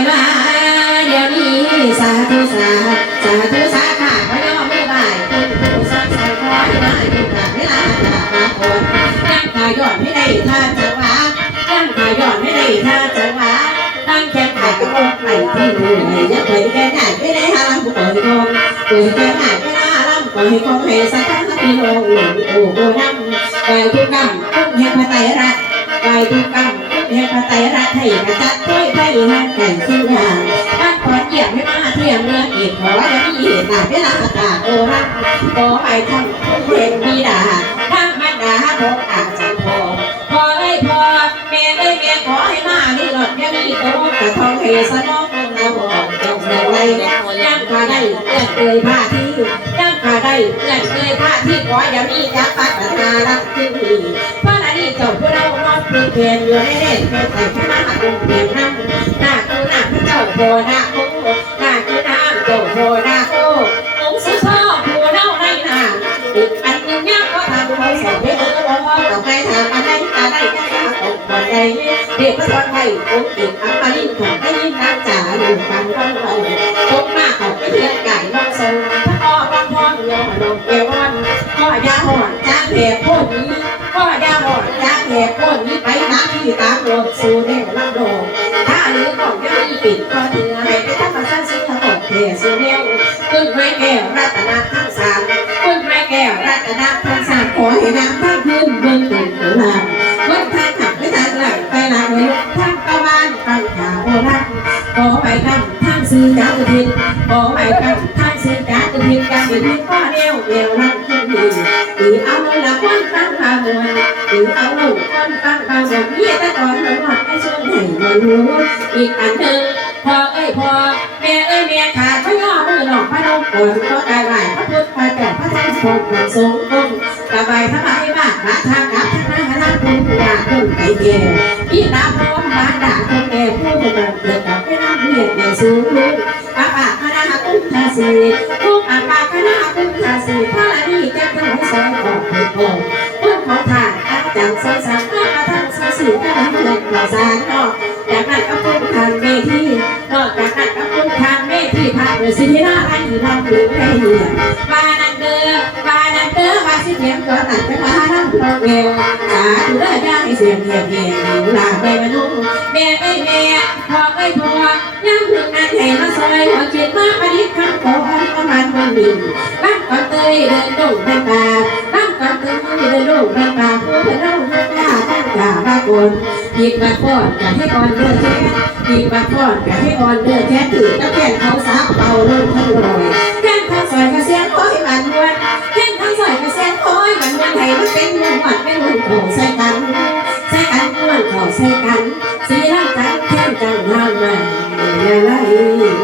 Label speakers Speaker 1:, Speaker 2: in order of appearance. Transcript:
Speaker 1: นว่าเดี๋ยวนี้สาธุสาสาธุสาค่ะพระยอมไมือบ่ายคุณผู้สร้างสรรค์ขอให้มาอยู่กับเวลาจากมาคนนั่งขายอดไม่ได้ท่าจังหวะนั่งขายอดไม่ได้ท่าจังหวะตั้งแค่ขายกระโปรงไหลที่มือไหลยักษ์ไหลแค่ไหนไม่ได้หาลำผู้ต่อยคงป่วยแค่ไหนไม่ได้ลำปล่อยคงให้สักครั้งพี่ลงหลโอ้โหนั่งไปทุกกรรมทุกแห่งพระไตรรัตน์ไปทุกกรรม ทุกแห่งพระไตรรัตน์ให้กระจัดถ้วยไทยให้แก่สุดาบ้านขอนเกียมให้มาเทียมเนื้อเอกขอจะมีเหตุหนาเวลาตาโอรักขอไปทำเพลงมีดาทางบรรดาพกอาจันพอพอเอ้พอแม่เอ้ยแม่ขอให้มานี่หลอดยังมีโตกระทองเฮสนองนาบอกจงในไรยังขาได้เอื้อนเอ่ยผ้าที่ยังขาได้เอื้อนเอ่ยผ้าที่ขออย่ามีจักปัตนารักที่พระนาดีเจ้าผู้ เพียนอยู่ในเด่นเป็นไข่พระนาคงเพียงนั่งหน้ากูหน้าพระเจ้าโพนาโคหน้ากูหน้าเจ้าโพนาโคองค์สุพ่อผู้เล่าในหนาอีกอันหนึ่งยังก็ทำเขาสอบเยอะเออต่อไปทำอะไรตาได้แค่ตกบนใดเด็กพระตอนไทยองค์อีกอัปปาลินของได้ยินน้ำจ่าอยู่ฟังฟังเราตกมาเขาไปเทียนไก่น้องทรงพระอ้อบ้องพ่องยอลงเอวอนพ่อยาหอนจ้าแผลพวกนี้พ่อยาหอน จ้าแผลพวกนี้ไปตามที่ตามโลกสู่เดวลำโลกถ้าหรือของยังปิดก็เถือให้ไปทำมาสร้างสิ่งทั้งหมดเทสู่เดวขึ้นไม้แก้วรัตนาทั้งสามขึ้นไม้แก้วรัตนาทั้งสามขอให้นางทั้งพื้นเบื้องตึงตุลาวันทางขับไปทางหลังไปหลังไว้ทางตะวันตั้งขาโอรักขอไปกันทางซื้อจากอุทิศขอไปกันทางซื้อจากอุทิศการอุทิศก็เดียวเดียวรักขึ้นดีดี ฟังพามวลเยี่ยแต่ก่อนมันหมดให้ชวนให้มันรู้อีกอันหนึ่งพอเอ้ยพอแม่เอ้ยแม่ขาพระย่อมือหลอกพระนมก่อนก็กายไหวพระพุทธพระเจ้าพระธรรมสงฆ์พระสงฆ์องค์กระบายพระบายบ้านพระทางกับพระนาคณะคุณผู้ว่าคุณไก่เดียวพี่ตาพร้อมบ้านด่าคนแก่ผู้กำลังเกิดกับไม่น้ำเรียนในสูงรุ่งอาปากคณะคุณทาสีทุกอาปากคณะคุณทาสีพระดีแก้ทั้งสองออกผิดออกคุณของทานอาจารย์สอนสามพระทั้ง สี่สี่ก็ได้เงินข่าวสารนอกจากนั้นก็คุณทานเมธีนอกจากนั้นก็คุณทานเมธีพระฤาษีราชที่เราหรือให้เหนื่อยมานันเด้อมานันเด้อมาสิเทียมก็ตัดจะมานั่งรอเอวสาธุเด้อย่าให้เสียงเงียบเงียบอยู่ลาไปมนุษย์แม่เอ้ยแม่พอเอ้ยพ่อย่ำถึงนั้นให้มาซอยหัวจิตมาประดิษฐ์คำขอประมาณวันหนึ่งบ้านก่อนเตยเดินดุ่งเป็นป่าบ้านก่อนเตยเดินดุ่งเป็นป่า ล้าบ้ากนยิงบัดฟอดกันให้อ่อนเดือดแค่ยิงบัดฟอดกันให้อ่อนเดือดแค่ถือตะแกนเขาซับเป่าลงทั้งลอยแค่ข้าวซอยกระเสียงคอยมันมวนแค่ข้าวซอยกระเสียงคอยมันมวนให้มันเป็นมวนหวัดเป็นมวนของใส่กันใส่กันมวนเของใส่กันสีร่างกันแค่กันห้ามมันอย่าไล่